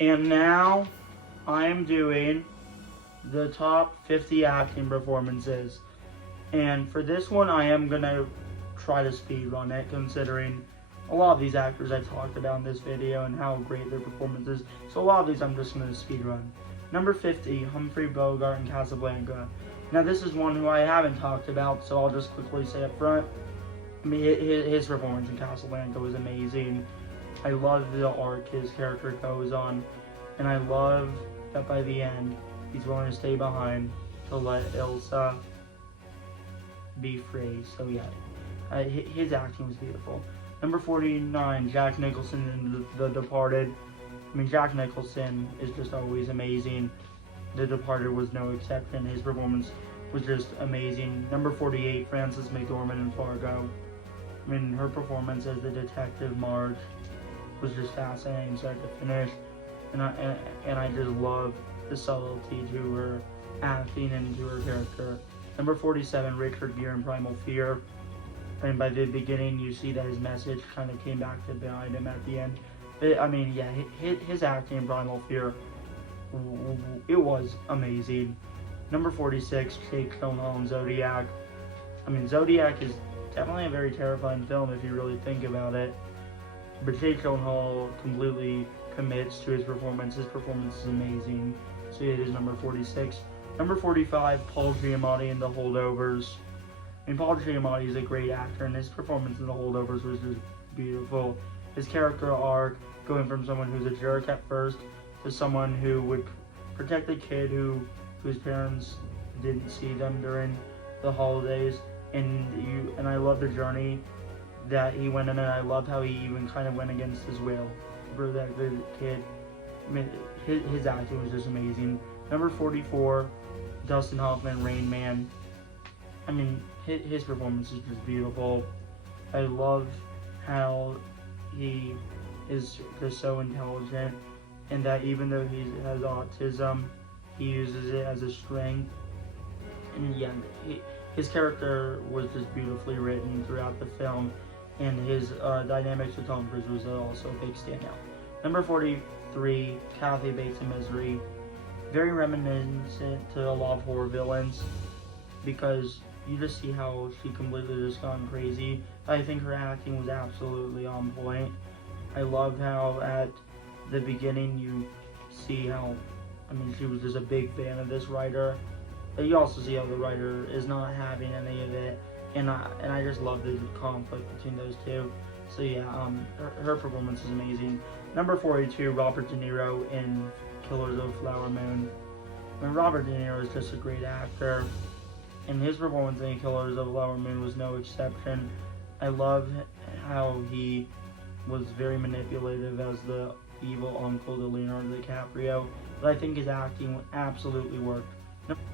And now I am doing the top 50 acting performances. And for this one, I am going to try to speed run it, considering a lot of these actors I've talked about in this video and how great their performance is. So a lot of these I'm just going to speed run. Number 50, Humphrey Bogart in Casablanca. Now this is one who I haven't talked about, so I'll just quickly say up front. I mean, his performance in Casablanca was amazing. I love the arc his character goes on, and I love that by the end, he's willing to stay behind to let Ilsa be free. So yeah, his acting was beautiful. Number 49, Jack Nicholson in The Departed. I mean, Jack Nicholson is just always amazing. The Departed was no exception. His performance was just amazing. Number 48, Frances McDormand in Fargo. I mean, her performance as the detective Marge was just fascinating start to finish. And I just love the subtlety to her acting and to her character. Number 47, Richard Gere in Primal Fear. And by the beginning, you see that his message kind of came back to behind him at the end. But, I mean, yeah, his acting in Primal Fear, it was amazing. Number 46, Jake Gyllenhaal in Zodiac. I mean, Zodiac is definitely a very terrifying film if you really think about it. But Jake Gyllenhaal completely commits to his performance. His performance is amazing. So it is number 46. Number 45, Paul Giamatti in The Holdovers. I mean, Paul Giamatti is a great actor, and his performance in The Holdovers was just beautiful. His character arc, going from someone who's a jerk at first to someone who would protect a kid whose parents didn't see them during the holidays, and I love the journey that he went on, and I love how he even kind of went against his will for that the kid. I mean, his acting was just amazing. Number 44, Dustin Hoffman, Rain Man. I mean, his performance is just beautiful. I love how he is just so intelligent, and that even though he has autism, he uses it as a strength. And yeah, his character was just beautifully written throughout the film, and his dynamics with Tom Cruise was also a big standout. Number 43, Kathy Bates in Misery. Very reminiscent to a lot of horror villains, because you just see how she completely just gone crazy. I think her acting was absolutely on point. I love how at the beginning you see how, I mean, she was just a big fan of this writer. But you also see how the writer is not having any of it, and I just love the conflict between those two. So yeah, her performance is amazing. Number 42, Robert De Niro in Killers of the Flower Moon. I mean, Robert De Niro is just a great actor, and his performance in Killers of the Flower Moon was no exception. I love how he was very manipulative as the evil uncle to Leonardo DiCaprio, but I think his acting absolutely worked.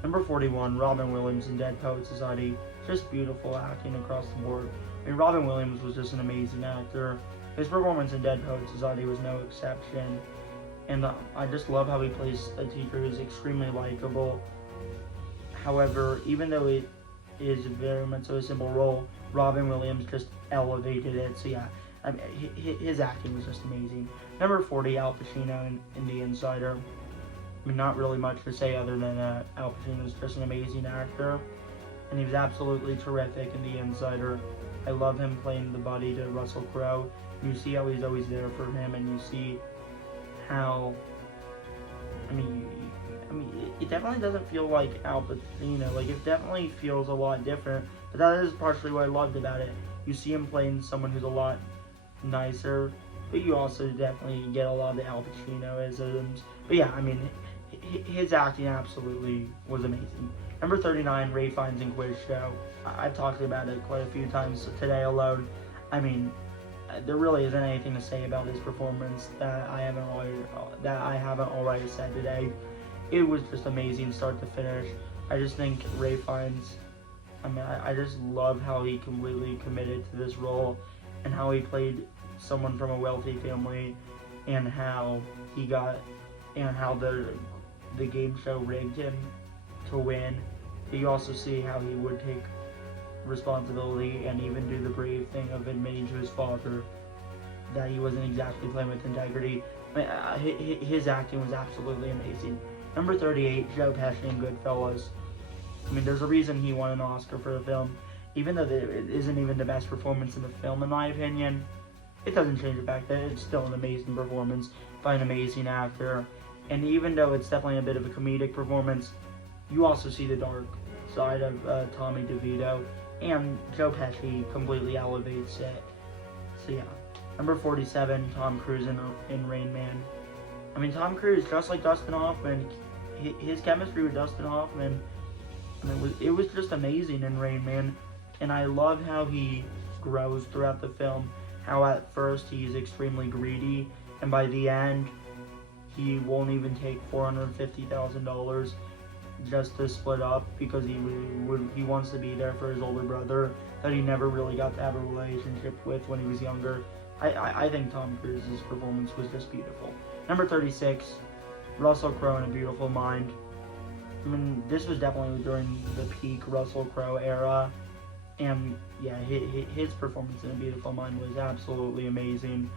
Number 41, Robin Williams in Dead Poets Society. Just beautiful acting across the board. I mean, Robin Williams was just an amazing actor. His performance in Dead Poets Society was no exception. And I just love how he plays a teacher who's extremely likable. However, even though it is very much so a simple role, Robin Williams just elevated it. So yeah, I mean, his acting was just amazing. Number 40, Al Pacino in The Insider. I mean, not really much to say other than Al Pacino is just an amazing actor, and he was absolutely terrific in The Insider. I love him playing the buddy to Russell Crowe. You see how he's always there for him, and you see how, I mean, it definitely doesn't feel like Al Pacino. Like, it definitely feels a lot different, but that is partially what I loved about it. You see him playing someone who's a lot nicer, but you also definitely get a lot of the Al Pacino-isms. But yeah, I mean, his acting absolutely was amazing. Number 39, Ralph Fiennes in Quiz Show. I've talked about it quite a few times today alone. I mean, there really isn't anything to say about his performance that I haven't already said today. It was just amazing start to finish. I just think Ralph Fiennes, I mean, I just love how he completely committed to this role, and how he played someone from a wealthy family, and how he got, and how the game show rigged him to win. But you also see how he would take responsibility and even do the brave thing of admitting to his father that he wasn't exactly playing with integrity. I mean, his acting was absolutely amazing. Number 38, Joe Pesci in Goodfellas. I mean, there's a reason he won an Oscar for the film. Even though it isn't even the best performance in the film, in my opinion, it doesn't change the fact that it's still an amazing performance by an amazing actor. And even though it's definitely a bit of a comedic performance, you also see the dark side of Tommy DeVito, and Joe Pesci completely elevates it. So yeah. Number 47, Tom Cruise in Rain Man. I mean, Tom Cruise, just like Dustin Hoffman, his chemistry with Dustin Hoffman, I mean, it was just amazing in Rain Man. And I love how he grows throughout the film. How at first he's extremely greedy, and by the end, he won't even take $450,000 just to split up because he wants to be there for his older brother that he never really got to have a relationship with when he was younger. I think Tom Cruise's performance was just beautiful. Number 36, Russell Crowe in A Beautiful Mind. I mean, this was definitely during the peak Russell Crowe era, and yeah, his performance in A Beautiful Mind was absolutely amazing.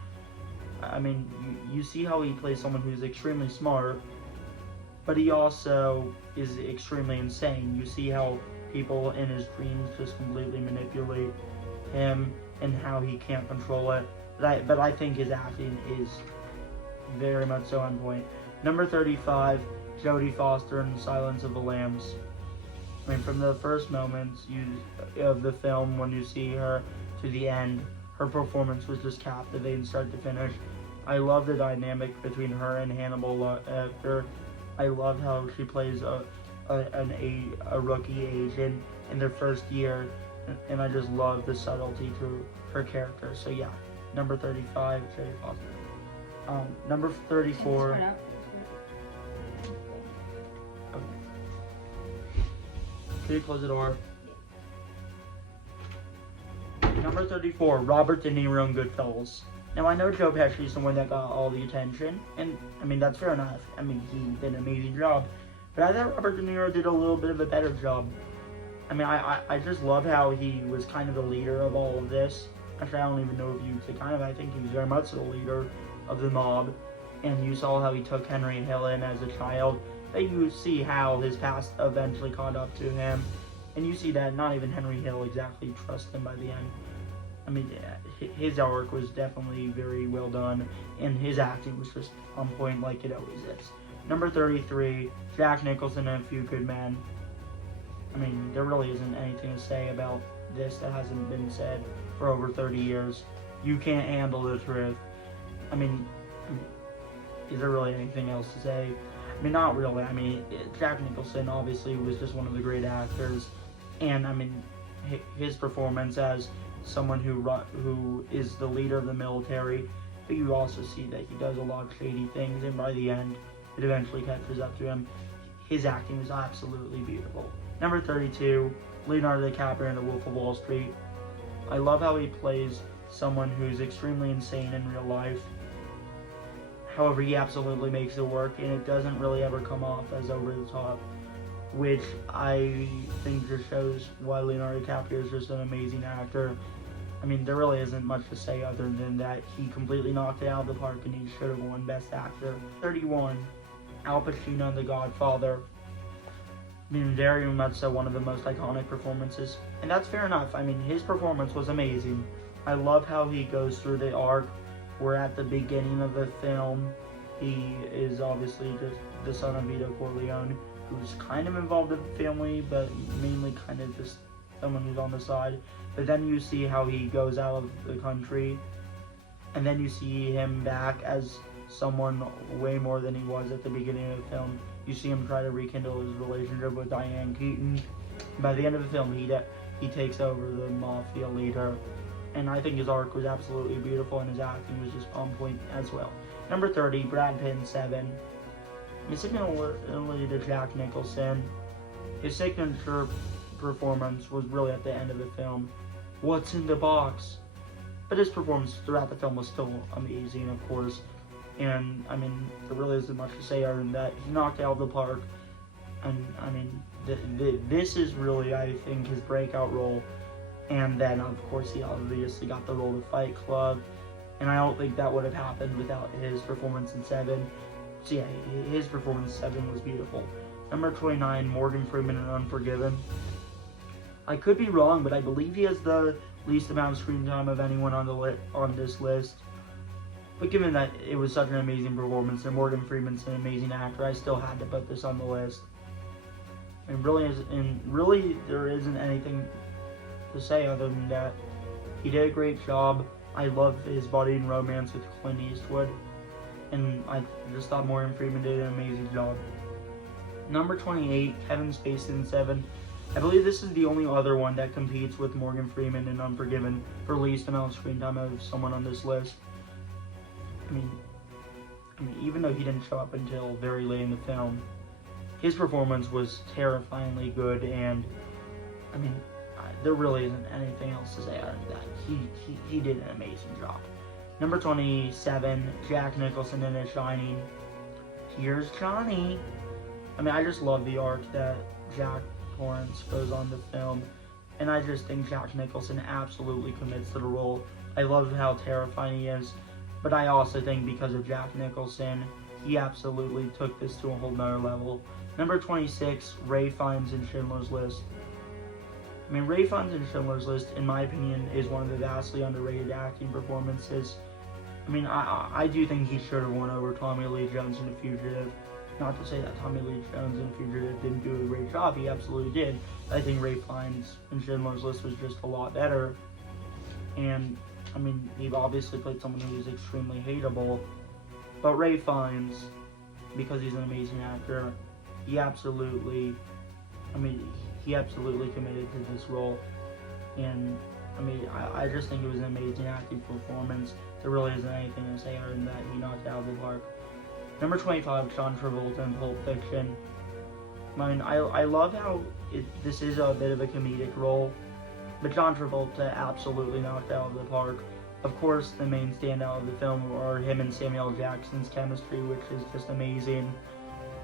I mean, you see how he plays someone who's extremely smart, but he also is extremely insane. You see how people in his dreams just completely manipulate him and how he can't control it. But I think his acting is very much so on point. Number 35, Jodie Foster in Silence of the Lambs. I mean, from the first moments of the film, when you see her to the end, her performance was just captivating start to finish. I love the dynamic between her and Hannibal Lecter. I love how she plays a rookie agent in their first year, and I just love the subtlety to her character. So yeah, number 35, Jodie Foster. Number 34. Okay. Can you close the door? Number 34, Robert De Niro in Goodfellas. Now, I know Joe Pesci is the one that got all the attention, and I mean, that's fair enough. I mean, he did an amazing job. But I thought Robert De Niro did a little bit of a better job. I mean, I just love how he was kind of the leader of all of this. Actually, I don't even know if you could kind of, I think he was very much the leader of the mob. And you saw how he took Henry Hill in as a child. But you see how his past eventually caught up to him. And you see that not even Henry Hill exactly trusts him by the end. I mean, his arc was definitely very well done, and his acting was just on point like it always is. Number 33, Jack Nicholson in A Few Good Men. I mean, there really isn't anything to say about this that hasn't been said for over 30 years. You can't handle the truth. I mean, is there really anything else to say? I mean, not really. I mean, Jack Nicholson obviously was just one of the great actors, and I mean, his performance as someone who is the leader of the military, but you also see that he does a lot of shady things, and by the end, it eventually catches up to him. His acting was absolutely beautiful. Number 32, Leonardo DiCaprio in The Wolf of Wall Street. I love how he plays someone who's extremely insane in real life. However, he absolutely makes it work, and it doesn't really ever come off as over the top, which I think just shows why Leonardo DiCaprio is just an amazing actor. I mean, there really isn't much to say other than that he completely knocked it out of the park and he should have won Best Actor. 31, Al Pacino in The Godfather. I mean, very much so one of the most iconic performances, and that's fair enough. I mean, his performance was amazing. I love how he goes through the arc where at the beginning of the film, he is obviously just the son of Vito Corleone, who's kind of involved in the family, but mainly kind of just someone who's on the side. But then you see how he goes out of the country, and then you see him back as someone way more than he was at the beginning of the film. You see him try to rekindle his relationship with Diane Keaton. By the end of the film, he takes over the mafia leader, and I think his arc was absolutely beautiful, and his acting was just on point as well. Number 30, Brad Pitt in Seven. Similarly to Jack Nicholson, his signature performance was really at the end of the film. What's in the box? But his performance throughout the film was still amazing, of course. And I mean, there really isn't much to say other than that he knocked it out of the park. And I mean, this is really, I think, his breakout role. And then, of course, he obviously got the role of Fight Club. and I don't think that would have happened without his performance in Seven. So yeah, his performance in Seven was beautiful. Number 29, Morgan Freeman in Unforgiven. I could be wrong, but I believe he has the least amount of screen time of anyone on this list. But given that it was such an amazing performance and Morgan Freeman's an amazing actor, I still had to put this on the list. And really, there isn't anything to say other than that. He did a great job. I love his budding romance with Clint Eastwood, and I just thought Morgan Freeman did an amazing job. Number 28, Kevin Spacey in Seven. I believe this is the only other one that competes with Morgan Freeman in Unforgiven for least amount of screen time of someone on this list. I mean, even though he didn't show up until very late in the film, his performance was terrifyingly good, and I mean, there really isn't anything else to say other than that. He did an amazing job. Number 27, Jack Nicholson in The Shining. Here's Johnny. I mean, I just love the arc that Jack Torrance goes on to film, and I just think Jack Nicholson absolutely commits to the role. I love how terrifying he is, but I also think because of Jack Nicholson, he absolutely took this to a whole nother level. Number 26, Ralph Fiennes in Schindler's List. I mean, Ralph Fiennes in Schindler's List, in my opinion, is one of the vastly underrated acting performances. I mean, I do think he should have won over Tommy Lee Jones in The Fugitive. Not to say that Tommy Lee Jones in The Fugitive didn't do a great job, he absolutely did. I think Ralph Fiennes in Schindler's List was just a lot better. And, I mean, he obviously played someone who was extremely hateable. But Ralph Fiennes, because he's an amazing actor, he absolutely committed to this role. And, I mean, I just think it was an amazing acting performance. There really isn't anything to say other than that he knocked it out of the park. Number 25, John Travolta in Pulp Fiction. I mean, I love how this is a bit of a comedic role, but John Travolta absolutely knocked it out of the park. Of course, the main standout of the film are him and Samuel Jackson's chemistry, which is just amazing.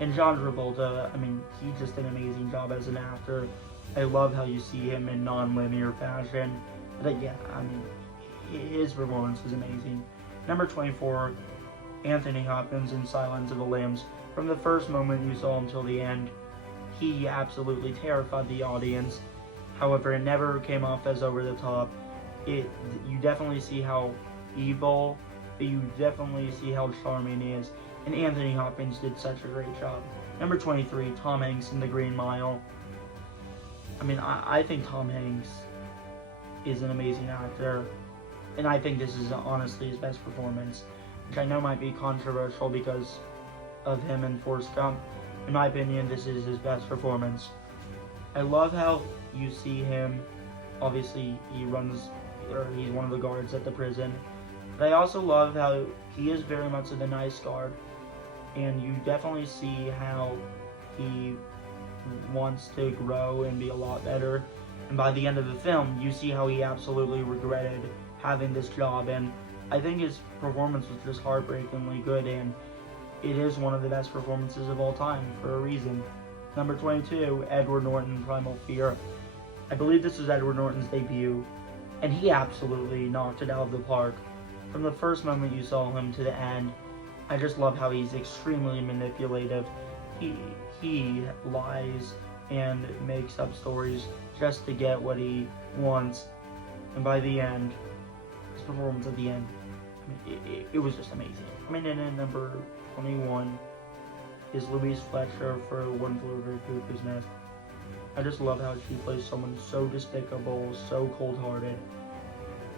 And John Travolta, I mean, he just did an amazing job as an actor. I love how you see him in non-linear fashion. But yeah, I mean, his performance was amazing. Number 24, Anthony Hopkins in Silence of the Lambs. From the first moment you saw him till the end, he absolutely terrified the audience. However, it never came off as over the top. You definitely see how evil, but you definitely see how charming he is. And Anthony Hopkins did such a great job. Number 23, Tom Hanks in The Green Mile. I mean, I think Tom Hanks is an amazing actor, and I think this is honestly his best performance, which I know might be controversial because of him and Forrest Gump. In my opinion, this is his best performance. I love how you see him, obviously he's one of the guards at the prison, but I also love how he is very much of the nice guard, and you definitely see how he wants to grow and be a lot better, and by the end of the film, you see how he absolutely regretted having this job, and I think his performance was just heartbreakingly good, and it is one of the best performances of all time for a reason. Number 22, Edward Norton, Primal Fear. I believe this was Edward Norton's debut, and he absolutely knocked it out of the park. From the first moment you saw him to the end, I just love how he's extremely manipulative. He lies and makes up stories just to get what he wants, and by the end, his performance at the end, I mean, it was just amazing. I mean, and then number 21 is Louise Fletcher for One Flew Over the Cuckoo's Nest. I just love how she plays someone so despicable, so cold-hearted,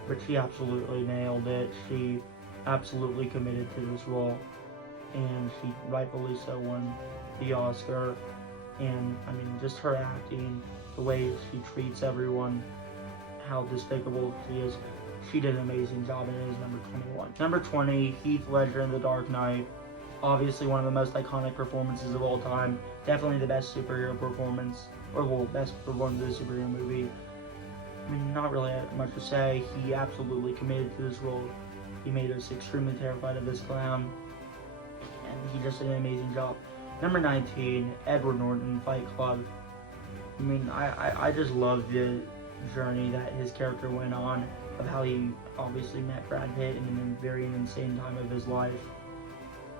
but she absolutely nailed it. She absolutely committed to this role, and she rightfully so won the Oscar. And I mean, just her acting, the way she treats everyone, how despicable she is, she did an amazing job, and it is number 21. Number 20, Heath Ledger in The Dark Knight. Obviously one of the most iconic performances of all time. Definitely the best superhero performance, or well, best performance of the superhero movie. I mean, not really much to say. He absolutely committed to this role. He made us extremely terrified of this clown, and he just did an amazing job. Number 19, Edward Norton, Fight Club. I mean, I just love the journey that his character went on. of how he obviously met Brad Pitt in a very insane time of his life.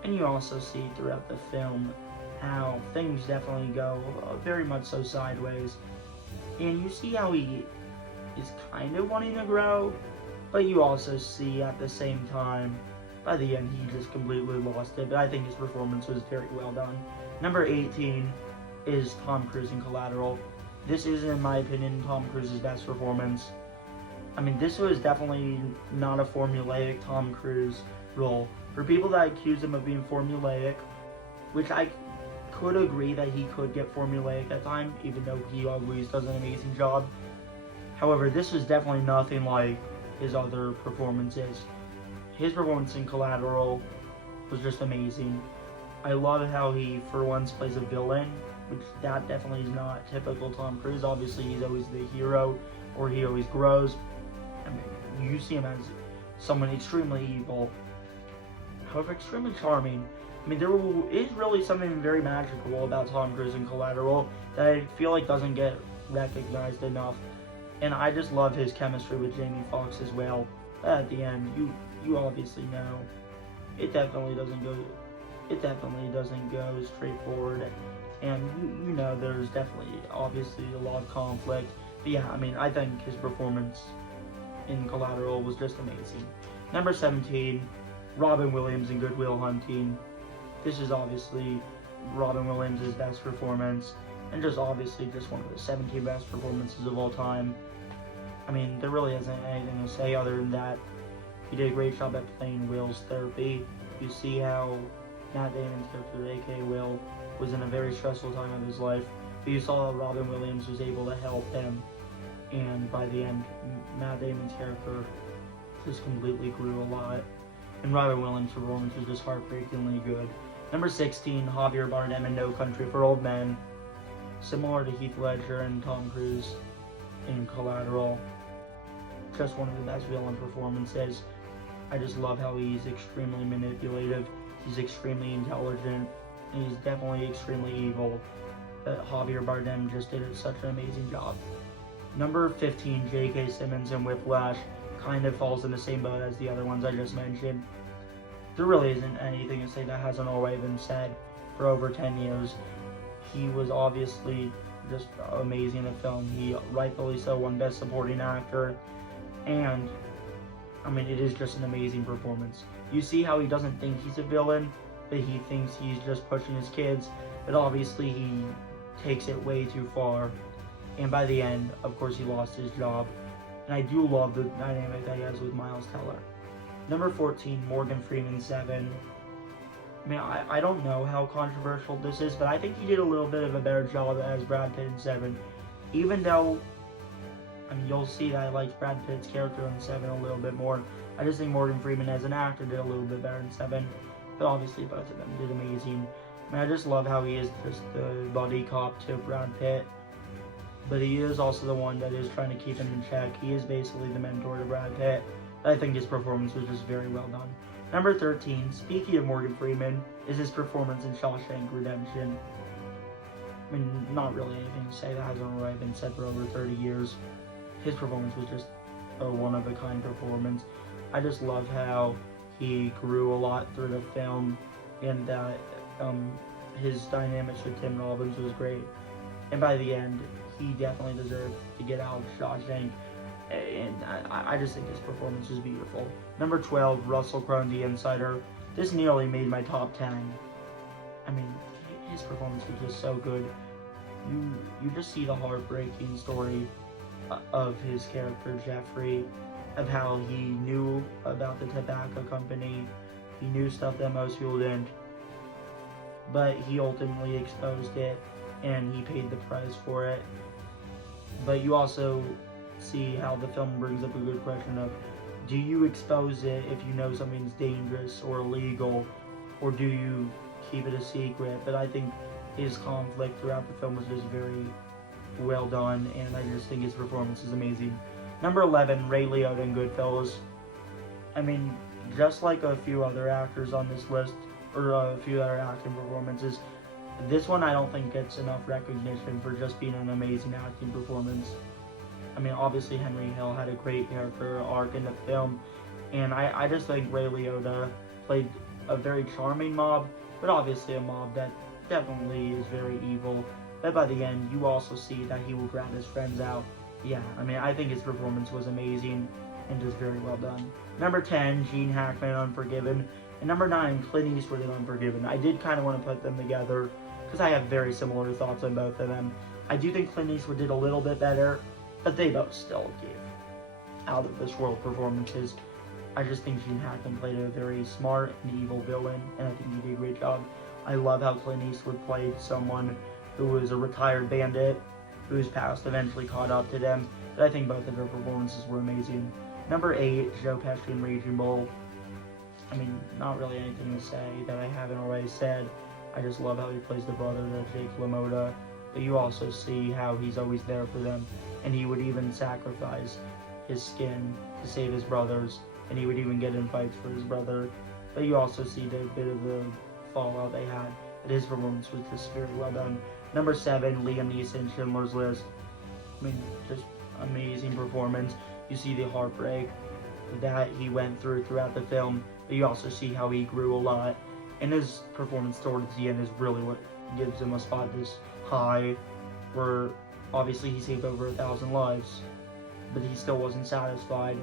And you also see throughout the film how things definitely go very much so sideways. And you see how he is kind of wanting to grow, but you also see at the same time, by the end, he just completely lost it. But I think his performance was very well done. Number 18 is Tom Cruise in Collateral. This is, in my opinion, Tom Cruise's best performance. I mean, this was definitely not a formulaic Tom Cruise role. For people that accuse him of being formulaic, which I could agree that he could get formulaic at times, even though he always does an amazing job. However, this was definitely nothing like his other performances. His performance in Collateral was just amazing. I love how he, for once, plays a villain, which that definitely is not typical Tom Cruise. Obviously, he's always the hero, or he always grows. I mean, you see him as someone extremely evil, however extremely charming. I mean, there is really something very magical about Tom Cruise in Collateral that I feel like doesn't get recognized enough. And I just love his chemistry with Jamie Foxx as well. At the end, you obviously know it definitely doesn't go straightforward, and you know there's definitely obviously a lot of conflict. But yeah, I mean, I think his performance in Collateral was just amazing. Number 17, Robin Williams in Good Will Hunting. This is obviously Robin Williams' best performance, and just obviously just one of the 17 best performances of all time. I mean, there really isn't anything to say other than that. He did a great job at playing Will's therapy. You see how Matt Damon's character, aka Will, was in a very stressful time of his life, but you saw how Robin Williams was able to help him, and by the end, Matt Damon's character just completely grew a lot, and Robin Williams' performance was just heartbreakingly good. Number 16, Javier Bardem in No Country for Old Men. Similar to Heath Ledger and Tom Cruise in Collateral, just one of the best villain performances. I just love how he's extremely manipulative, he's extremely intelligent, and he's definitely extremely evil. But Javier Bardem just did such an amazing job. Number 15, J.K. Simmons in Whiplash, kind of falls in the same boat as the other ones I just mentioned. There really isn't anything to say that hasn't already been said. For over 10 years, he was obviously just amazing in the film. He rightfully so won Best Supporting Actor, and I mean, it is just an amazing performance. You see how he doesn't think he's a villain, but he thinks he's just pushing his kids, but obviously he takes it way too far, and by the end, of course, he lost his job. And I do love the dynamic that he has with Miles Teller. Number 14, Morgan Freeman, Seven. I mean, I don't know how controversial this is, but I think he did a little bit of a better job as Brad Pitt in Seven. Even though, I mean, you'll see that I liked Brad Pitt's character in Seven a little bit more. I just think Morgan Freeman as an actor did a little bit better in Seven. But obviously both of them did amazing. I mean, I just love how he is just the buddy cop to Brad Pitt. But he is also the one that is trying to keep him in check. He is basically the mentor to Brad Pitt. I think his performance was just very well done. Number 13, speaking of Morgan Freeman, is his performance in Shawshank Redemption. I mean, not really anything to say that hasn't already been said for over 30 years. His performance was just a one-of-a-kind performance. I just love how he grew a lot through the film, and that his dynamics with Tim Robbins was great. And by the end, he definitely deserved to get out of Shawshank. And I just think his performance is beautiful. Number 12, Russell Crowe in The Insider. This nearly made my top 10. I mean, his performance was just so good. You just see the heartbreaking story of his character, Jeffrey, of how he knew about the tobacco company. He knew stuff that most people didn't. But he ultimately exposed it, and he paid the price for it. But you also see how the film brings up a good question of, do you expose it if you know something's dangerous or illegal, or do you keep it a secret? But I think his conflict throughout the film was just very well done, and I just think his performance is amazing. Number 11, Ray Liotta in Goodfellas. I mean, just like a few other actors on this list, or a few other acting performances, this one I don't think gets enough recognition for just being an amazing acting performance. I mean, obviously Henry Hill had a great character arc in the film, and I just think Ray Liotta played a very charming mob, but obviously a mob that definitely is very evil. But by the end, you also see that he will grab his friends out. Yeah, I mean, I think his performance was amazing and just very well done. Number 10, Gene Hackman, Unforgiven. And number 9, Clint Eastwood in Unforgiven. I did kind of want to put them together because I have very similar thoughts on both of them. I do think Clint Eastwood did a little bit better, but they both still gave out of this world performances. I just think Gene Hackman played a very smart and evil villain, and I think he did a great job. I love how Clint Eastwood played someone who was a retired bandit whose past eventually caught up to them, but I think both of their performances were amazing. Number 8, Joe Pesci in Raging Bull. I mean, not really anything to say that I haven't already said. I just love how he plays the brother to Jake LaMotta, but you also see how he's always there for them, and he would even sacrifice his skin to save his brothers, and he would even get in fights for his brother. But you also see the bit of the fallout they had, but his performance was just very well done. Number 7, Liam Neeson, Schindler's List. I mean, just amazing performance. You see the heartbreak that he went throughout the film, but you also see how he grew a lot, and his performance towards the end is really what gives him a spot this high, where obviously he saved over 1,000 lives, but he still wasn't satisfied,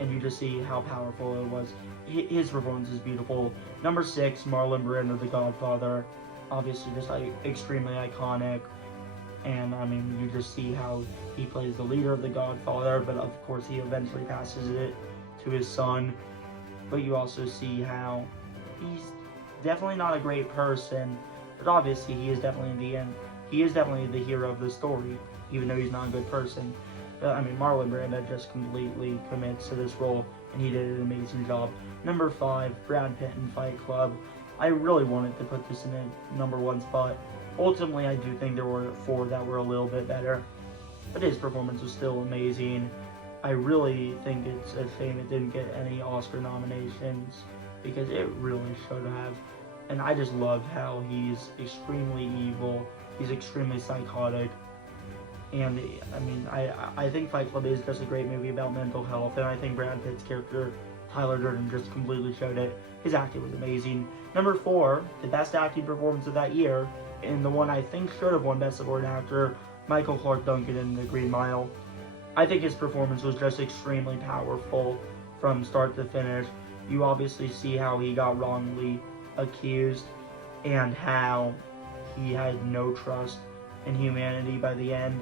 and you just see how powerful it was. His performance is beautiful. Number 6, Marlon Brando, The Godfather. Obviously just like extremely iconic, and I mean, you just see how he plays the leader of the Godfather, but of course he eventually passes it to his son. But you also see how he's definitely not a great person, but obviously he is definitely in the end, he is definitely the hero of the story, even though he's not a good person. But I mean, Marlon Brando just completely commits to this role, and he did an amazing job. Number 5, Brad Pitt in Fight Club. I really wanted to put this in a number 1 spot. Ultimately, I do think there were 4 that were a little bit better, but his performance was still amazing. I really think it's a shame it didn't get any Oscar nominations, because it really should have. And I just love how he's extremely evil, he's extremely psychotic, and I mean, I think Fight Club is just a great movie about mental health, and I think Brad Pitt's character, Tyler Durden, just completely showed it. His acting was amazing. Number 4, the best acting performance of that year, and the one I think should have won Best Supporting Actor, Michael Clarke Duncan in The Green Mile. I think his performance was just extremely powerful from start to finish. You obviously see how he got wrongly accused, and how he had no trust in humanity by the end.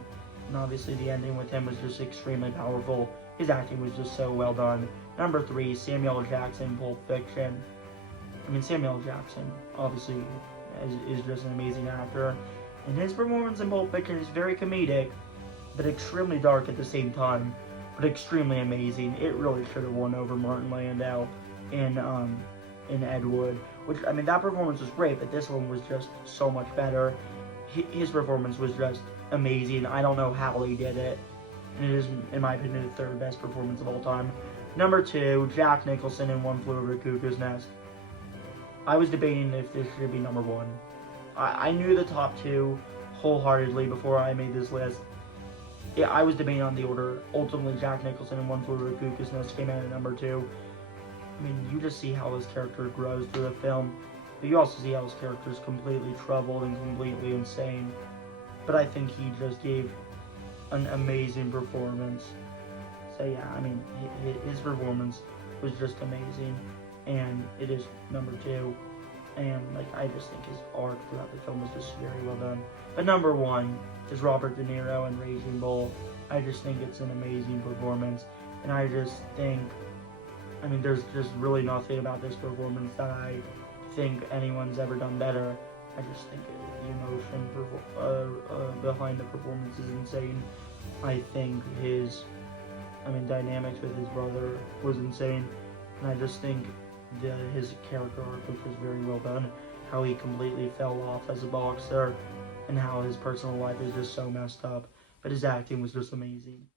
And obviously the ending with him was just extremely powerful. His acting was just so well done. Number 3, Samuel L. Jackson, Pulp Fiction. I mean, Samuel L. Jackson obviously is just an amazing actor, and his performance in Pulp Fiction is very comedic, but extremely dark at the same time, but extremely amazing. It really should have won over Martin Landau in Ed Wood, which, I mean, that performance was great, but this one was just so much better. His performance was just amazing. I don't know how he did it, and it is, in my opinion, the 3rd best performance of all time. Number 2, Jack Nicholson in One Flew Over the Cuckoo's Nest. I was debating if this should be number 1. I knew the top 2 wholeheartedly before I made this list. Yeah, I was debating on the order. Ultimately, Jack Nicholson in One Flew Over the Cuckoo's Nest came out at number 2. I mean, you just see how his character grows through the film, but you also see how his character is completely troubled and completely insane. But I think he just gave an amazing performance. So yeah, I mean, his performance was just amazing, and it is number 2. And like, I just think his arc throughout the film was just very well done. But number 1 is Robert De Niro in Raging Bull. I just think it's an amazing performance, and I just think, I mean, there's just really nothing about this performance that I think anyone's ever done better. I just think the emotion behind the performance is insane. I think his, dynamics with his brother was insane, and I just think his character arc was very well done. How he completely fell off as a boxer, and how his personal life is just so messed up, but his acting was just amazing.